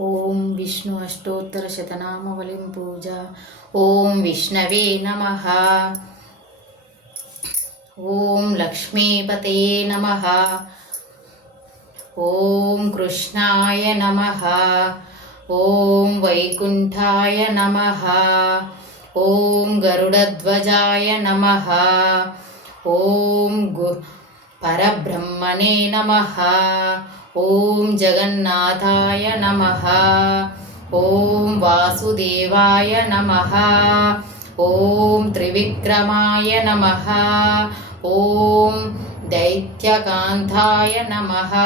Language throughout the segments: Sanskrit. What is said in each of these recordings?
ఓం విష్ణు అష్టోత్తర శతనామవలిం పూజ. ఓం విష్ణవే నమ. ఓం లక్ష్మీపతే నమ. ఓం కృష్ణాయ నమ. ఓం వైకుంఠాయ నమ. ఓం గరుడధ్వజాయ నమ. ఓం గు పరబ్రహ్మణే నమ. ॐ जगन्नाथाय नमः। ॐ वासुदेवाय नमः। ॐ त्रिविक्रमाय नमः। ॐ दैत्यकान्ताय नमः।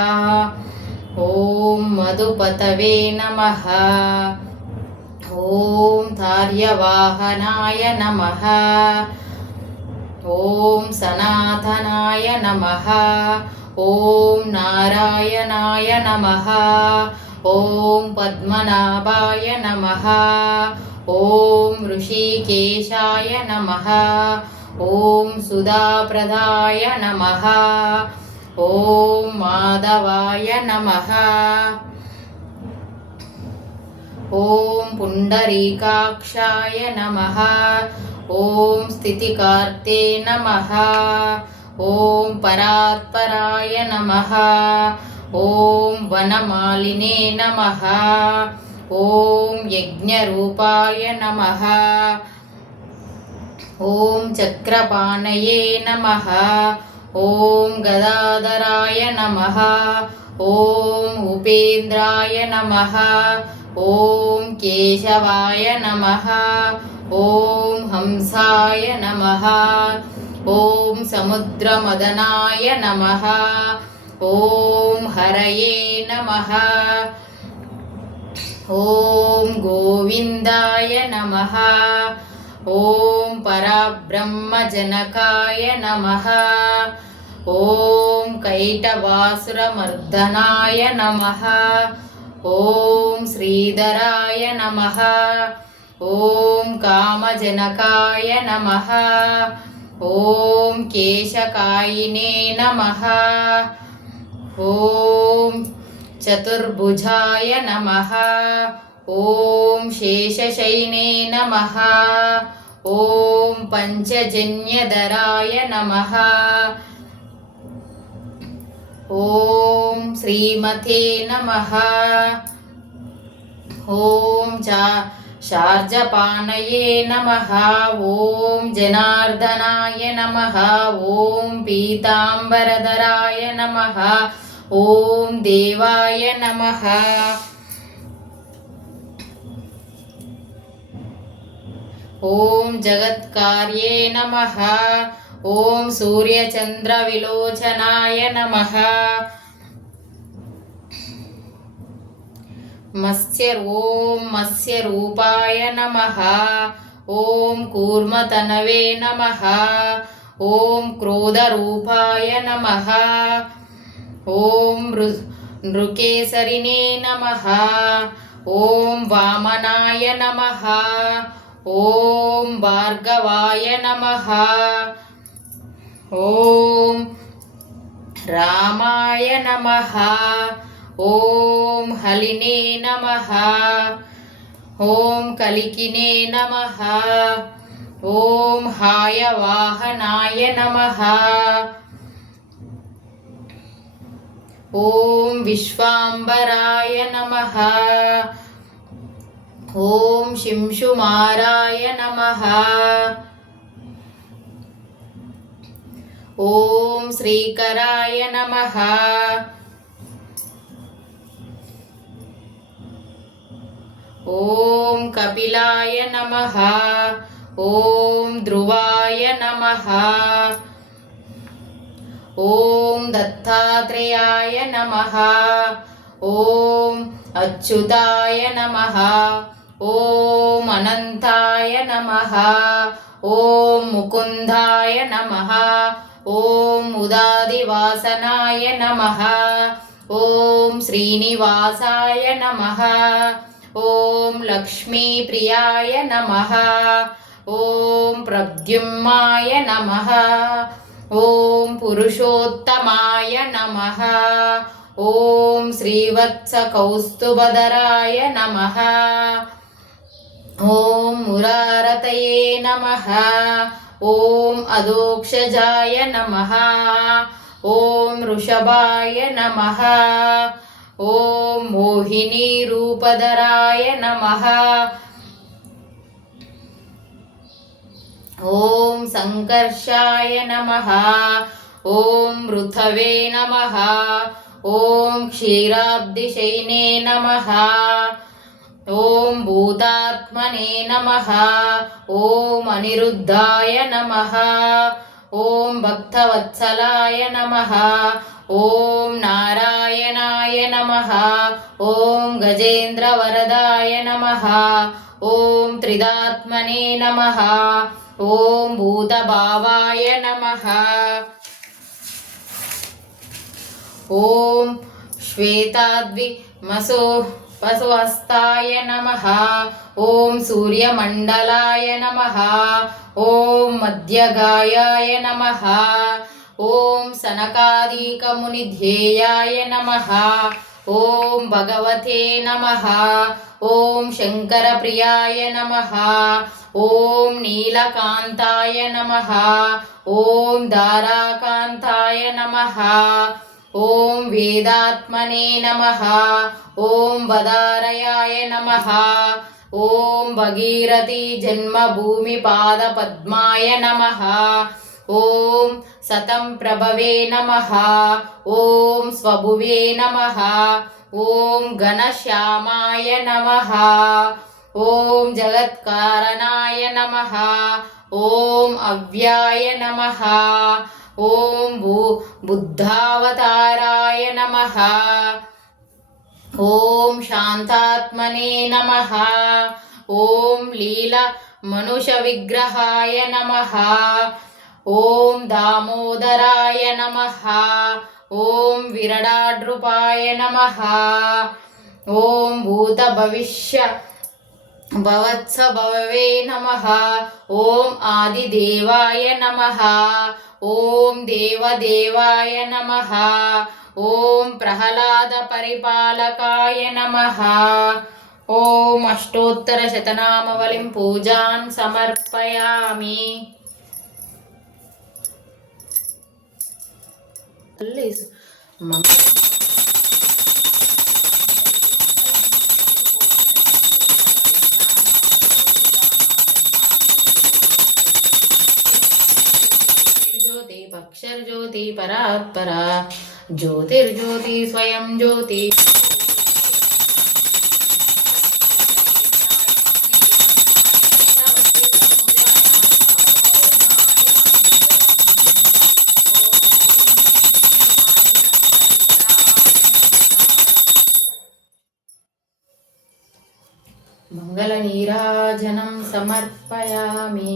ॐ मधुपतवे नमः। ॐ ध्यवाहनाय नमः। ॐ सनातनाय नमः। ॐ नारायणाय नमः। ॐ पद्मनाभाय नमः। ॐ ऋषिकेशाय नमः। ॐ सुधाप्रदाय नमः। ॐ माधवाय नमः। ॐ पुण्डरीकाक्षाय नमः। ॐ स्थितिकार्ते नमः। ॐ परात्पराय नमः। ॐ वनमालिने नमः। ॐ यज्ञरूपाय नमः। ॐ चक्रपाणये नमः। ॐ गदाधराय नमः। ॐ उपेन्द्राय नमः। ॐ केशवाय नमः। ॐ हंसाय नमः। ఓం సముద్రమదనాయ నమ ఓం హరయే నమ ఓం గోవిందాయ నమ ఓం పరబ్రహ్మజనకాయ నమ ఓం కైటవాసురమర్దనాయ నమ ఓం శ్రీధరాయ నమ ఓం కామజనకాయ నమ ॐ केशकायिने नमः। ॐ चतुर्भुजाय नमः। ॐ शेषशैने नमः। ॐ पञ्चजन्यधराय नमः। ॐ श्रीमते नमः। ॐ चा शार्जपाणये नमः ॐ जनार्दनाय नमः ॐ पीताम्बरधराय नमः ॐ देवाय नमः। ॐ जगत्कार्ये नमः ॐ सूर्यचन्द्रविलोचनाय नमः மத்ஸ்ய ஓம் மத்ஸ்ய ரூபாய நமः ஓம் கூர்மதனவே நமः ஓம் क्रोधरूपाय நமः ஓம் नृकेसरिणे நமः ஓம் வாமனாய நமः ஓம் பார்கவாய நமः ஓம் ராமாய நமஹா ఓం హలినే నమ ఓం కలికినే నమ ఓం హాయ వాహనాయ నమ ఓం విశ్వాంబరాయ నమ ఓం శింషుమారాయ నమ ఓం శ్రీకరాయ నమ ॐ कपिलाय नमः। ॐ ध्रुवाय नमः। ॐ दत्तात्रेयाय नमः। ॐ अच्युताय नमः। ॐ अनन्ताय नमः। ॐ मुकुन्दाय नमः। ॐ उदादिवासनाय नमः। ॐ श्रीनिवासाय नमः। ॐ लक्ष्मीप्रियाय नमः ॐ प्रद्युम्नाय नमः ॐ पुरुषोत्तमाय नमः ॐ श्रीवत्सकौस्तुभधराय नमः ॐ मुरारतये नमः ॐ अदोक्षजाय नमः ॐ ऋषभाय नमः ॐ मोहिनीरूपधराय नमः ॐ सङ्कर्षाय नमः ॐ ऋथवे नमः ॐ क्षीराब्धिशैने नमः ॐ भूतात्मने नमः ॐ अनिरुद्धाय नमः ॐ भक्तवत्सलाय नमः ॐ नारायणाय नमः। ॐ गजेन्द्रवरदाय नमः। ॐ त्रिदात्मने नमः। ॐ भूतभावाय नमः। ॐ श्वेताद्विमसो पशुहस्ताय नमः। ॐ सूर्यमण्डलाय नमः। ॐ मध्यगायाय नमः ॐ सनकादिकमुनिध्येयाय नमः। ॐ भगवते नमः। ॐ शङ्करप्रियाय नमः। ॐ नीलकान्ताय नमः। ॐ दाराकान्ताय नमः। ॐ वेदात्मने नमः। ॐ वदारयाय नमः। ॐ भगीरथी जन्मभूमिपादपद्माय नमः ఓం సతం ప్రభవే నమ. ఓం స్వభువే నమ. ఓం ఘనశ్యామాయ నమ. ఓం జగత్కారణాయ నమ. ఓం అవ్యాయ నమ. ఓం భూ బుద్ధావతారాయ నమ. ఓం శాంతాత్మనే నమ. ఓం లీల మనుష విగ్రహాయ నమ. ఓం దామోదరాయ నమ. ఓం విరడాడ్రుపాయ నమ. ఓం భూత భవిష్య భవత్సభవే నమ. ఓం ఆదిదేవాయ నమ. ఓం దేవదేవాయ నమ. ఓం ప్రహ్లాద పరిపాలకాయ నమ. ఓం అష్టోత్తర శతనామవలిం పూజాన్ సమర్పయామి. ప్లీజ్ మమ్మీ अक्षर ज्योति परात्परा ज्योतिर्ज्योति स्वयं ज्योति मङ्गलनीराजनं समर्पयामि